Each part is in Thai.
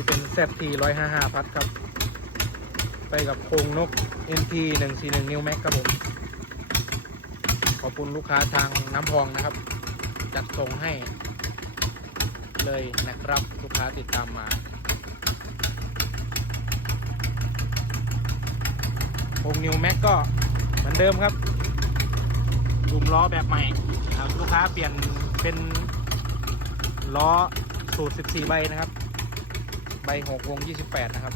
นี้เป็น ZT 155 พัดครับ ไปกับโครงนก NT 141 New Max ครับผม ขอบคุณลูกค้าทางน้ำพองนะครับ จัดส่งให้เลยนะครับลูกค้าติดตามมา โครง New Max ก็เหมือนเดิมครับดุมล้อแบบใหม่ครับลูกค้าเปลี่ยนเป็นล้อสูตร 14 ใบนะครับ ใบหกวง28นะครับ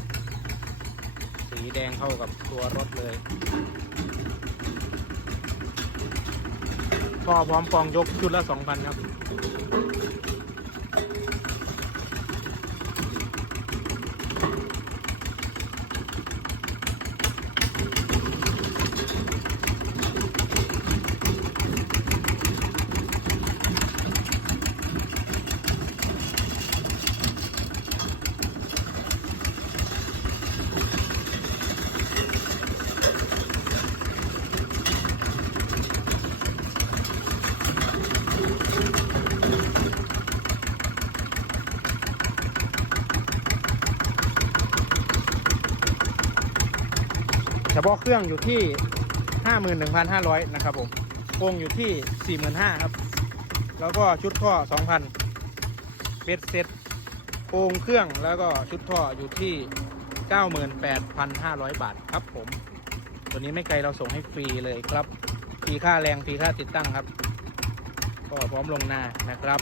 สีแดงเข้ากับตัวรถเลยพ่อพร้อมฟองยกชุดละ2,000ครับ เฉพาะเครื่องอยู่ที่ 51,500 นะครับผมโครงอยู่ที่ 45,000ครับ แล้วก็ชุดท่อ 2,000เบ็ดเซ็ตโครงเครื่องแล้วก็ชุดท่ออยู่ที่ 98,500 บาทครับผม ตัวนี้ไม่ไกลเราส่งให้ฟรีเลยครับฟรีค่าแรงฟรีค่าติดตั้งครับ ก็พร้อมลงนานะครับ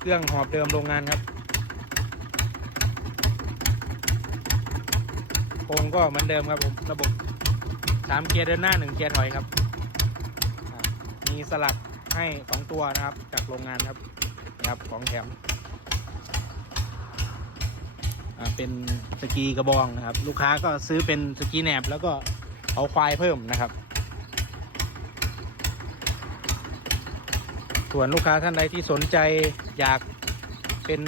เครื่องหอบเดิมโรงงานครับ โครงก็เหมือนเดิมครับผม ระบบสามเกียร์เดินหน้าหนึ่งเกียร์ถอยครับ มีสลักให้สองตัวนะครับ จากโรงงานครับนะครับของแถมเป็นสกีกระบองนะครับ ลูกค้าก็ซื้อเป็นสกีแหนบแล้วก็เอาควายเพิ่มนะครับ ส่วนลูกค้าท่านใดที่สนใจอยากเป็น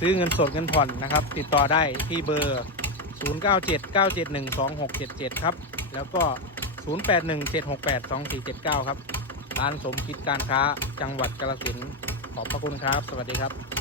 ซื้อเงินสดเงินผ่อนนะครับ ติดต่อได้ที่เบอร์ 0979712677 ครับ แล้วก็ 0817682479 ครับร้านสมคิดการค้าจังหวัดกาฬสินธุ์ขอบพระคุณครับ สวัสดีครับ